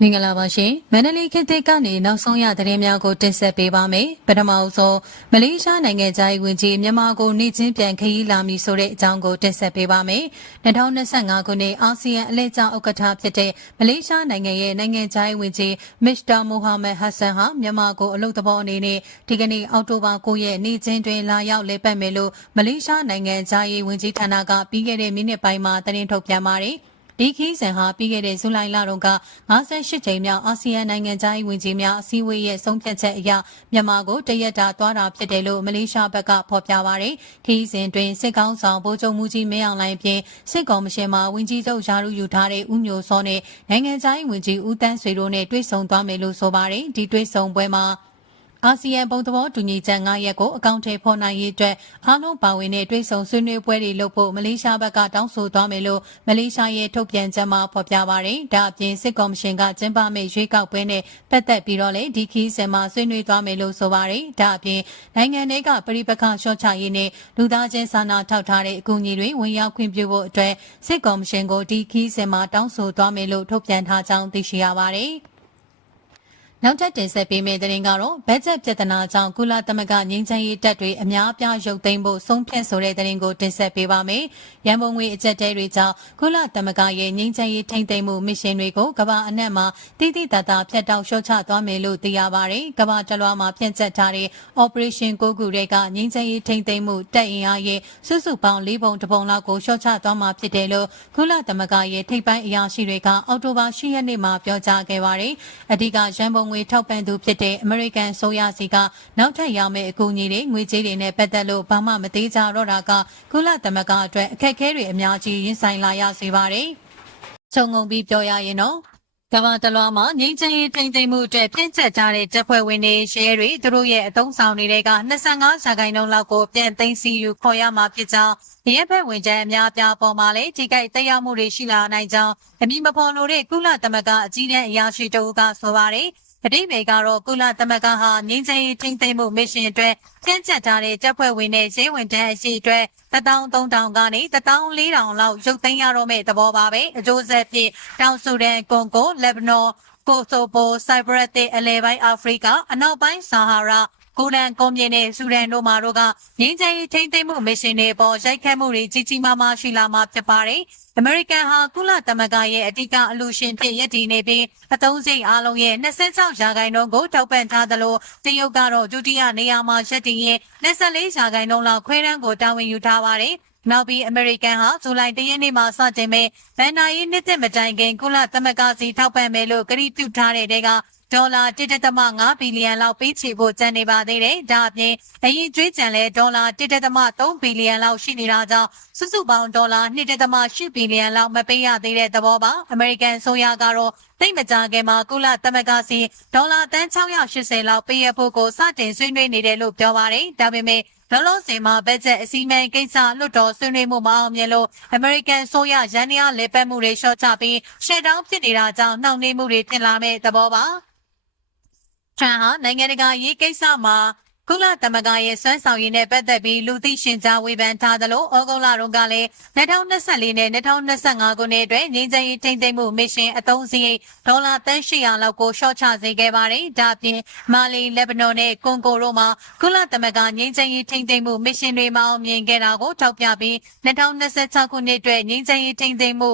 မင်္ဂလာပါရှင်မန္တလေးခေတ်သစ်ကနေနောက်ဆုံးရသတင်းများကိုတင်ဆက်ပေးပါမယ်ပထမဆုံးမလေးရှားနိုင်ငံသား၏ဝင်ကြီးမြန်မာကိုနေချင်းပြန်ခရီးလာမည်ဆိုတဲ့အကြောင်းကိုတင်ဆက်ပေးပါမယ်2025ခုနှစ်အာဆီယံအလဲကျောင်းဥက္ကဋ္ဌဖြစ်တဲ့မလေးရှားနိုင်ငံရဲ့နိုင်ငံသား၏ဝင်ကြီးမစ္စတာမိုဟာမက်ဟဆန်ဟာမြန်မာကိုအလုပ်သဘောအနေနဲ့ဒီကနေ့အောက်တိုဘာ9ရက်နေ့ချင်းတွင်လာရောက်လည်ပတ်မယ်လို့မလေးရှားနိုင်ငံသား၏ဝင်ကြီးဌာနကပြီးခဲ့တဲ့မိနစ်ပိုင်းမှာသတင်းထုတ်ပြန်ပါတယ်။ဒီခီးစဉ်ဟာပြီးခဲ့တဲ့ဇူလိုင်လတုန်းက58ချိန်မြောက်အာဆီယံနိုင်ငံသားဝင်ကြီးများအစည်းအဝေးရဲ့ဆုံးဖြတ်ချက်အရမြန်မာကိုတရက်တာသွားတာဖြစ်တယ်လို့မလေးရှားဘက်ကဖော်ပြပါရယ်ခီးစဉ်တွင်စစ်ကောင်းဆောင်ဗိုလ်ချုပ်မှုကြီးမင်းအောင်လှိုင်ပြင်စစ်ကောင်မရှင်မှဝင်ကြီးချုပ်ယာရုယူထားတဲ့ဦးမျိုးစောနဲ့နိုင်ငံသားဝင်ကြီးဦးတန်းဆွေတို့နဲ့တွေ့ဆုံသွားမယ်လို့ဆိုပါရယ်ဒီတွေ့ဆုံပွဲမှာအာဆီယံဘုံသဘောတူညီချက်၅ရပ်ကိုအကောင့်ထဲဖော်နိုင်ရေးအတွက်အားလုံးပါဝင်တဲ့တွဲဆုံဆွေးနွေးပွဲတွေလုပ်ဖို့မလေးရှားဘက်ကတောင်းဆိုသွားမယ်လို့မလေးရှားရဲ့ထုတ်ပြန်ချက်မှာဖော်ပြပါတယ်။ဒါအပြင်စစ်ကော်မရှင်ကကျင်းပမယ့်ရွေးကောက်ပွဲနဲ့ပတ်သက်ပြီးတော့လည်းဒီခီးစင်မှာဆွေးနွေးသွားမယ်လို့ဆိုပါတယ်။ဒါအပြင်နိုင်ငံတွေကပြည်ပခန့်လျှော့ချရေးနဲ့လူသားချင်းစာနာထောက်ထားတဲ့အကူအညီတွေဝင်ရောက်ခွင့်ပြုဖို့အတွက်စစ်ကော်မရှင်ကိုဒီခီးစင်မှာတောင်းဆိုသွားမယ်လို့ထုတ်ပြန်ထားကြောင်းသိရှိရပါတယ်။နောက်ထပ်တင်ဆက်ပေးမယ့်သတင်းကတော့ဘတ်ဂျက်ပြဿနာကြောင့်ကုလသမဂ္ဂငြိမ်းချမ်းရေးတပ်တွေအများအပြားရုပ်သိမ်းဖို့ဆုံးဖြတ်ဆိုတဲ့သတင်းကိုတင်ဆက်ပေးပါမယ်။ရန်ပုံငွေအကြက်တဲတွေကြောင့်ကုလသမဂ္ဂရဲ့ငြိမ်းချမ်းရေးထိမ့်သိမ်းမှုမစ်ရှင်တွေကိုကမ္ဘာအနှံ့မှာတိတိတသားဖြတ်တောက်လျှော့ချသွားမယ်လို့သိရပါတယ်။ကမ္ဘာတလွှာမှာဖြန့်ကျက်ထားတဲ့ Operation ၉ခုတည်းကငြိမ်းချမ်းရေးထိမ့်သိမ်းမှုတပ်အင်အားရဲ့စုစုပေါင်း၄ပုံတစ်ပုံလောက်ကိုလျှော့ချသွားမှာဖြစ်တယ်လို့ကုလသမဂ္ဂရဲ့ထိပ်ပိုင်းအရာရှိတွေကအောက်တိုဘာ၈ရက်နေ့မှာပြောကြားခဲ့ပါတယ်။အဓိကရန်ပုံငွေငွေထောက်ပံ့သူဖြစ်တဲ့အမေရိကန်ဆိုရစီကနောက်ထပ်ရောက်မယ့်အကူအညီတွေငွေကြေးတွေနဲ့ပတ်သက်လို့ဘာမှမသေးကြတော့တာကကုလသမဂ္ဂအတွက်အခက်အခဲတွေအများကြီးရင်ဆိုင်လာရစေပါတယ်။ချုပ်ငုံပြီးပြောရရင်တော့ကမ္ဘာတလွှာမှာငြိမ်းချမ်းရေးတင်သိမ်းမှုအတွက်ပြန့်ကျက်ကြတဲ့တပ်ဖွဲ့ဝင်တွေရဲတွေသူတို့ရဲ့အသုံးဆောင်တွေက25ရာခိုင်နှုန်းလောက်ကိုပြန်သိမ်းစီယူခေါ်ရမှာဖြစ်ကြောင်းရဲဘက်ဝင်ကြအများပြားပေါ်မှာလည်းထိခိုက်တက်ရောက်မှုတွေရှိလာနိုင်ကြောင်းအမည်မဖော်လိုတဲ့ကုလသမဂ္ဂအကြီးအကဲအရာရှိတဦးကဆိုပါတယ်။အတိမေကတော့ကုလသမဂ္ဂဟာငြိမ်းချမ်းရေးထိန်းသိမ်းမှုမစ်ရှင်အတွက်ကျန်းကျက်ထားတဲ့တပ်ဖွဲ့ဝင်နဲ့ရဲဝင်တန်းအစီအတွက်13000ကနေ14000လောက်ရုပ်သိမ်းရတော့မယ့်သဘောပါပဲအကျိုးဆက်ဖြင့်တောင်ဆူဒန်ကွန်ဂိုလက်ဘနွန်ကိုဆိုပိုစိုက်ဘရက်တစ်အလဲပိုင်းအာဖရိကအနောက်ပိုင်းဆာဟာရာကိုလန်ကွန်မြင်နဲ့ဆူဒန်တို့မှာတို့ကငင်းချင်ထိမ့်သိမ့်မှုမရှင်တွေပေါ်ရိုက်ခတ်မှုတွေကြီးကြီးမားမားရှိလာမှာဖြစ်ပါတယ်။ American ဟာကုလသမဂ္ဂရဲ့အဓိကအလူရှင်ဖြစ်ရည်တည်နေပြီးအသုံးစိတ်အားလုံးရဲ့26ရာခိုင်နှုန်းကိုထောက်ပံ့ထားသလိုတရုတ်ကတော့ဒုတိယနေရာမှာရပ်တည်ရင်24ရာခိုင်နှုန်းလောက်ခွဲတန်းကိုတာဝန်ယူထားပါတယ်။နောက်ပြီးအမေရိကန်ဟာဇူလိုင်တရက်နေ့မှာစတင်မဲ့ဗန်နာရီနှစ်သက်မတိုင်ခင်ကုလသမဂ္ဂစီထောက်ပံ့မယ်လို့ကတိပြုထားတဲ့တဲကဒေါ်လာ1.5ဘီလီယံလောက်ပေးချေဖို့ကြံနေပါသေးတယ်။ဒါအပြင်အရင်ကျွေးကြံလဲဒေါ်လာ1.3ဘီလီယံလောက်ရှိနေတာကြောင့်စုစုပေါင်းဒေါ်လာ1.8ဘီလီယံလောက်မပေးရသေးတဲ့သဘောပါ။ American ဆိုရကတော့တိတ်မကြခင်မှာကုလသမဂ္ဂစီဒေါ်လာတန်း680လောက်ပေးရဖို့ကိုစတင်ဆွေးနွေးနေတယ်လို့ပြောပါတယ်။ဒါပေမဲ့လောလောဆယ်မှာဘတ်ဂျက်အစည်းအဝေးကိစ္စလွှတ်တော်ဆွေးနွေးမှုမအောင်မြင်လို့ American ဆိုရရန်ရလေပတ်မှုတွေရှော့ချပြီးရှယ်တောင်းဖြစ်နေတာကြောင့်နှောင့်နှေးမှုတွေဖြစ်လာမဲ့သဘောပါ။ထရန်ဟာနိုင်ငံတကာရေးကိစ္စမှာကုလသမဂ္ဂရဲ့စွမ်းဆောင်ရည်နဲ့ပတ်သက်ပြီးလူသိရှင်ကြားဝေဖန်ထားသလိုဩဂုတ်လတုန်းကလည်း2024နဲ့2025ခုနှစ်အတွက်ငြိမ်းချမ်းရေးထိန်းသိမ်းမှုမစ်ရှင်အသုံးစရိတ်ဒေါ်လာတန်း800လောက်ကိုလျှော့ချစေခဲ့ပါတယ်။ဒါ့အပြင်မာလီ၊လက်ဘနွန်နဲ့ကွန်ဂိုတို့မှာကုလသမဂ္ဂငြိမ်းချမ်းရေးထိန်းသိမ်းမှုမစ်ရှင်တွေမှာအောင်မြင်ခဲ့တာကိုထောက်ပြပြီး2026ခုနှစ်အတွက်ငြိမ်းချမ်းရေးထိန်းသိမ်းမှု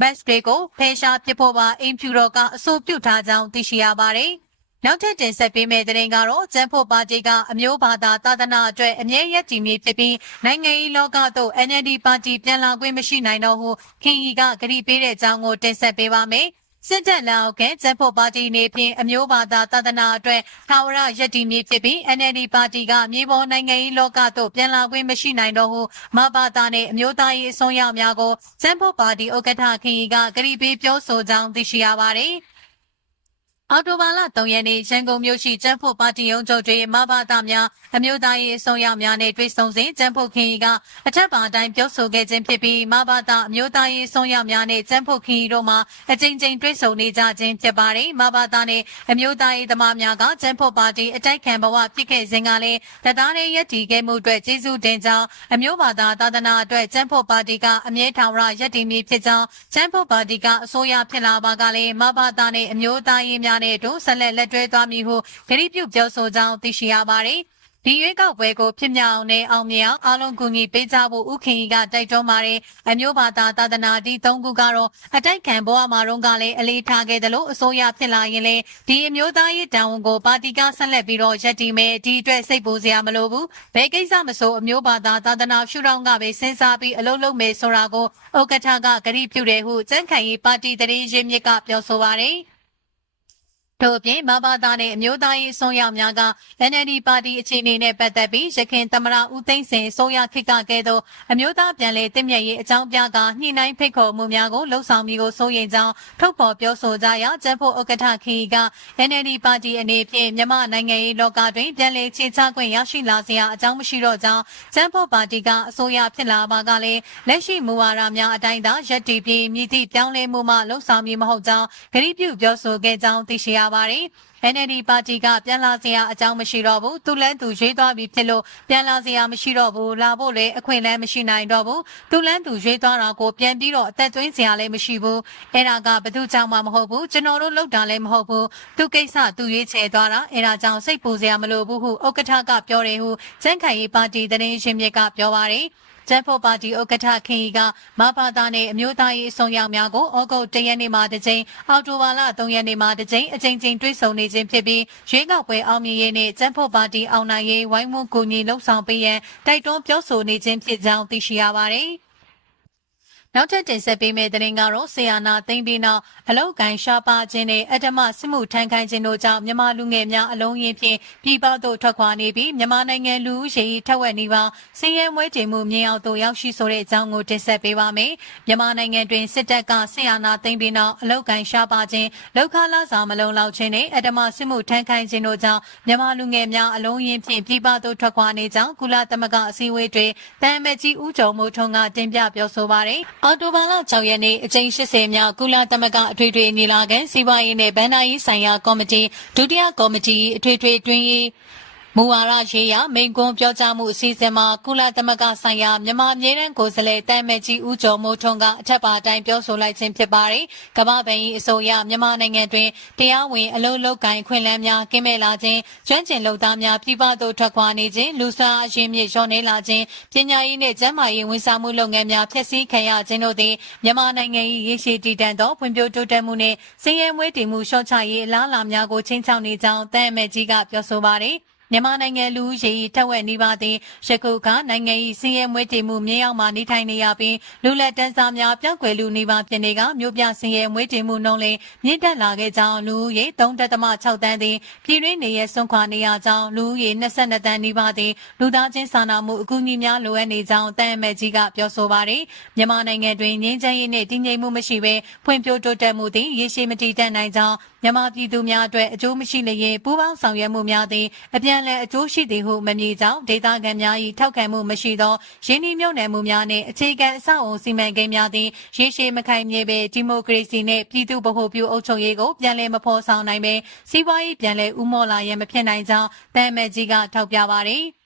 ဘတ်စ်တွေကိုဖေရှားပြဖို့ပါအင်ဖြူတော်ကအဆိုပြုထားကြောင်းသိရှိရပါတယ်။နောက်ထပ်တင်ဆက်ပေးမယ့်သတင်းကတော့ကျန်းဖို့ပါတီကအမျိုးဘာသာသာသနာအတွက်အမြဲရည်တည်မြဲဖြစ်ပြီးနိုင်ငံရေးလောကသို့ NLD ပါတီပြန်လာခွင့်မရှိနိုင်တော့ဟုခင်ကြီးကကြေညာပေးတဲ့အကြောင်းကိုတင်ဆက်ပေးပါမယ်။စစ်တပ်လက်အောက်ကကျန်းဖို့ပါတီနေဖြင့်အမျိုးဘာသာသာသနာအတွက်ထာဝရရည်တည်မြစ်ဖြစ်ပြီး NLD ပါတီကမြေပေါ်နိုင်ငံရေးလောကသို့ပြန်လာခွင့်မရှိနိုင်တော့ဟုမဘာသာနဲ့အမျိုးသားရေးအစိုးရများကိုကျန်းဖို့ပါတီဥက္ကဋ္ဌခင်ကြီးကကြေညာပြောဆိုကြောင်းသိရှိရပါတယ်။အော်တိုဘာလ3ရက်နေ့ရန်ကုန်မြို့ရှိကျန်းဖို့ပါတီယုံချုပ်တွင်မဘာသာများအမျိုးသားရေးအစိုးရများနဲ့တွေ့ဆုံစဉ်ကျန်းဖို့ခင်ကြီးကအထက်ပါအတိုင်းပြောဆိုခဲ့ခြင်းဖြစ်ပြီးမဘာသာအမျိုးသားရေးအစိုးရများနဲ့ကျန်းဖို့ခင်ကြီးတို့မှအကြိမ်ကြိမ်တွေ့ဆုံနေကြခြင်းဖြစ်ပါတယ်မဘာသာနဲ့အမျိုးသားရေးသမားများကကျန်းဖို့ပါတီအတိုက်ခံဘဝဖြစ်ခဲ့စဉ်ကလည်းတသားနဲ့ရည်တည်ခဲ့မှုအတွက်ကျေးဇူးတင်ကြောင်းအမျိုးဘာသာ သာသနာအတွက်ကျန်းဖို့ပါတီကအမြဲထောင်ရရည်တည်မည်ဖြစ်ကြောင်းကျန်းဖို့ပါတီကအစိုးရဖြစ်လာပါကလည်းမဘာသာနဲ့အမျိုးသားရေးများနဲ့အတူဆက်လက်လက်တွဲသွားမည်ဟုကတိပြုပြောဆိုကြောင်းသိရှိရပါတယ်။ဒီရွေးကောက်ပွဲကိုဖြစ်မြောက်နဲ့အောင်မြင်အောင်အားလုံးကူညီပေးကြဖို့ဥခင်ကြီးကတိုက်တွန်းပါတယ်။အမျိုးဘာသာသာသနာဒီသုံးခုကတော့အတိုက်ခံဘဝမှာတော့ကလည်းအလေးထားခဲ့တယ်လို့အစိုးရဖြစ်လာရင်လည်းဒီအမျိုးသားရေးတာဝန်ကိုပါတီကဆက်လက်ပြီးတော့ရပ်တည်မယ်။ဒီအတွက်စိတ်ပူစရာမလိုဘူး။ဘယ်ကိစ္စမဆိုအမျိုးဘာသာသာသနာရှုထောင့်ကပဲစဉ်းစားပြီးအလုပ်လုပ်မယ်ဆိုတာကိုဥက္ကဋ္ဌကကတိပြုတယ်ဟုစံခံရေးပါတီတရေရင်းမြစ်ကပြောဆိုပါတယ်။ထို့အပြင်မဘာသာနဲ့အမျိုးသားရေးအစိုးရများက NLD ပါတီအခြေအနေနဲ့ပတ်သက်ပြီးရခိုင်သမရဦးသိန်းစိန်အစိုးရခေတ်ကကဲသို့အမျိုးသားပြန်လည်တည်မြဲရေးအကြောင်းပြကညှိနှိုင်းဖိတ်ခေါ်မှုများကိုလှုံ့ဆော်မိကိုစိုးရိမ်ကြောင်းထုတ်ဖော်ပြောဆိုကြရာကျန်းဖို့ဥက္ကဋ္ဌခင်က NLD ပါတီအနေဖြင့်မြန်မာနိုင်ငံရေးလောကတွင်ပြန်လည်ခြေချခွင့်ရရှိလာစရာအကြောင်းမရှိတော့ကြောင်းကျန်းဖို့ပါတီကအစိုးရဖြစ်လာပါကလည်းလက်ရှိမူဝါဒများအတိုင်းသာရပ်တည်ပြီးမြစ်တိပြောင်းလဲမှုမှလှုံ့ဆော်မိမဟုတ်ကြောင်းဂရုပြုပြောဆိုခဲ့ကြောင်းသိရှိရ body NLD ပါတီကပြန်လာစရာအကြောင်းမရှိတော့ဘူးသူလည်းသူရွေးသွားပြီဖြစ်လို့ပြန်လာစရာမရှိတော့ဘူးလာဖို့လည်းအခွင့်လည်းမရှိနိုင်တော့ဘူးသူလည်းသူရွေးသွားတာကိုပြန်ပြီးတော့အသက်သွင်းစရာလည်းမရှိဘူးအဲ့ဒါကဘသူကြောင့်မှမဟုတ်ဘူးကျွန်တော်တို့လောက်တာလည်းမဟုတ်ဘူးသူကိစ္စသူရွေးချယ်သွားတာအဲ့ဒါကြောင့်စိတ်ပူစရာမလိုဘူးဟုဥက္ကဋ္ဌကပြောတယ်ဟုစံခိုင်ရေးပါတီသတင်းရှင်မြစ်ကပြောပါတယ်ကျန်းဖို့ပါတီဥက္ကဋ္ဌခင်ကြီးကမဘာသာနဲ့အမျိုးသားရေးအစုံရောက်များကိုဩဂုတ်၁ရက်နေ့မှာတစ်ကြိမ်အောက်တိုဘာလ၃ရက်နေ့မှာတစ်ကြိမ်အကြိမ်ကြိမ်တွေ့ဆုံနေခြင်းဖြစ်ပြီးရွေးကောက်ပွဲအောင်မြင်ရေးနှင့်ကျန်းဖို့ပါတီအောင်နိုင်ရေးဝိုင်းဝန်းကူညီလှုံ့ဆော်ပေးရန်တိုက်တွန်းပြောဆိုနေခြင်းဖြစ်ကြောင်းသိရှိရပါသည်။နောက်ထပ်တင်ဆက်ပေးမယ့်သတင်းကတော့ဆီယာနာသိမ့်ပြီးနောက်အလောက်ကန်ရှားပါခြင်းနဲ့အတ္တမစစ်မှုထမ်းခိုင်းခြင်းတို့ကြောင့်မြန်မာလူငယ်များအလုံးရင်ဖြင့်ပြည်ပသို့ထွက်ခွာနေပြီးမြန်မာနိုင်ငံလူဦးရေထက်ဝက်နေပါဆင်းရဲမွဲတေမှုမြင်အောင်သို့ရောက်ရှိဆိုတဲ့အကြောင်းကိုတင်ဆက်ပေးပါမယ်။မြန်မာနိုင်ငံတွင်စစ်တပ်ကဆီယာနာသိမ့်ပြီးနောက်အလောက်ကန်ရှားပါခြင်းလောက်ခလာစာမလုံလောက်ခြင်းနဲ့အတ္တမစစ်မှုထမ်းခိုင်းခြင်းတို့ကြောင့်မြန်မာလူငယ်များအလုံးရင်ဖြင့်ပြည်ပသို့ထွက်ခွာနေကြောင်းကုလသမဂ္ဂအစည်းအဝေးတွင်တန်မကြီးဦးကျော်မိုးထွန်းကတင်ပြပြောဆိုပါတယ်။အော်တိုဘာလ6ရက်နေ့အကြိမ်80မြောက်ကုလသမဂ္ဂအထွေထွေညီလာခံစီးပွားရေးနဲ့ဗန္ဒာရေးဆိုင်ရာကော်မတီဒုတိယကော်မတီအထွေထွေတွင်ရေးမူဝါဒရေးရာမိန်ကွန်းပြောကြားမှုအစီအစဉ်မှာကုလသမဂ္ဂဆိုင်ရာမြန်မာအမြဲတမ်းကိုယ်စားလှယ်တိုင်မကြီးဦးကျော်မိုးထွန်းကအထက်ပါတိုင်းပြောဆိုလိုက်ခြင်းဖြစ်ပါတယ်။ကမ္ဘာပင်အစိုးရမြန်မာနိုင်ငံတွင်တရားဝင်အလုံးလုံးကိုင်ခွင့်လန်းများကင်းမဲ့လာခြင်း၊ကျွမ်းကျင်လုပ်သားများပြည်ပသို့ထွက်ခွာနေခြင်း၊လူစားအရင်းမြစ်လျော့နေလာခြင်း၊ပညာရေးနှင့်ကျန်းမာရေးဝန်ဆောင်မှုလုပ်ငန်းများဖျက်ဆီးခံရခြင်းတို့သည်မြန်မာနိုင်ငံ၏ရည်ရှိတည်တံ့သောဖွံ့ဖြိုးတိုးတက်မှုနှင့်စင်ရဲမွေးတည်မှုလျှော့ချရေးအလားအလာများကိုချင်းချောင်းနေကြောင်းတိုင်မကြီးကပြောဆိုပါတယ်။မြန်မာနိုင်ငံလူရေထက်ဝက်နေပါသည်ယခုကနိုင်ငံ၏စည်ရဲမွေးတေမှုမြေရောက်မှနေထိုင်နေရပြီးလူလက်တန်းစားများပြောင်းကွယ်လူနေပါဖြစ်နေကမြို့ပြစည်ရဲမွေးတေမှုနှုန်းလည်းမြင့်တက်လာခဲ့ကြောင်းလူရေ3.6တန်းသည်ပြည်တွင်းနေရစွန့်ခွာနေရကြောင်းလူရေ22တန်းနေပါသည်လူသားချင်းစာနာမှုအကူအညီများလိုအပ်နေကြောင်းတန်အမတ်ကြီးကပြောဆိုပါတယ်မြန်မာနိုင်ငံတွင်ငြိမ်းချမ်းရေးနှင့်တည်ငြိမ်မှုမရှိဘဲဖွံ့ဖြိုးတိုးတက်မှုသည်ရရှိမတည်တတ်နိုင်ကြောင်းမြန်မာပြည်သူများအတွက်အကျိုးမရှိလျင်ပူးပေါင်းဆောင်ရွက်မှုများသည့်အပြန်ပြန်လည်အကျိုးရှိသည်ဟုမမြည်ကြောင်းဒေသခံများ၏ထောက်ခံမှုမရှိသောရင်းနှီးမြှုပ်နှံမှုများနှင့်အခြေခံအဆောက်အုံစီမံကိန်းများသည့်ရေရှည်မခိုင်မြဲပေဒီမိုကရေစီနှင့်ပြည်သူ့ဗဟိုပြုအုပ်ချုပ်ရေးကိုပြန်လည်မဖော်ဆောင်နိုင်ပေစီးပွားရေးပြန်လည်ဥမော်လာရန်မဖြစ်နိုင်ကြောင်းတမ်းမကြီးကထောက်ပြပါသည်။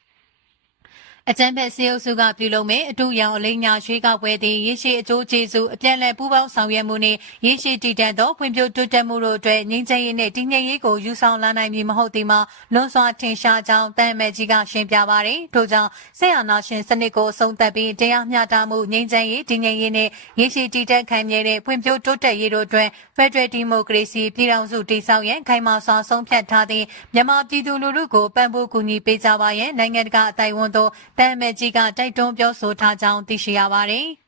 အကြံဖက်စေအုပ်စုကပြုလုပ်မဲ့အတူရောင်အလိညာရွှေကပွဲသည်ရေရှည်အကျိုးကျေးဇူးအပြန်လည်ပူးပေါင်းဆောင်ရွက်မှုနှင့်ရေရှည်တည်တံ့သောဖွံ့ဖြိုးတိုးတက်မှုတို့အတွက်ငြိမ်းချမ်းရေးနှင့်တည်ငြိမ်ရေးကိုယူဆောင်လာနိုင်မည်မဟုတ်သည်မှာလွန်စွာထင်ရှားကြောင်းတန်မဲကြီးကရှင်းပြပါရယ်ထို့ကြောင့်ဆက်အာနာရှင်စနစ်ကိုအဆုံးသတ်ပြီးတရားမျှတမှုငြိမ်းချမ်းရေးတည်ငြိမ်ရေးနှင့်ရေရှည်တည်တံ့ခံမြဲတဲ့ဖွံ့ဖြိုးတိုးတက်ရေးတို့အတွက်ဖက်ဒရယ်ဒီမိုကရေစီပြည်ထောင်စုတည်ဆောက်ရန်ခိုင်မာစွာဆုံးဖြတ်ထားသည့်မြန်မာပြည်သူလူထုကိုပံ့ပိုးကူညီပေးကြပါရန်နိုင်ငံတကာအသိုက်အဝန်းသို့တန်မဲကြီးကတိုက်တွန်းပြောဆိုထားကြောင်းသိရှိရပါတယ်။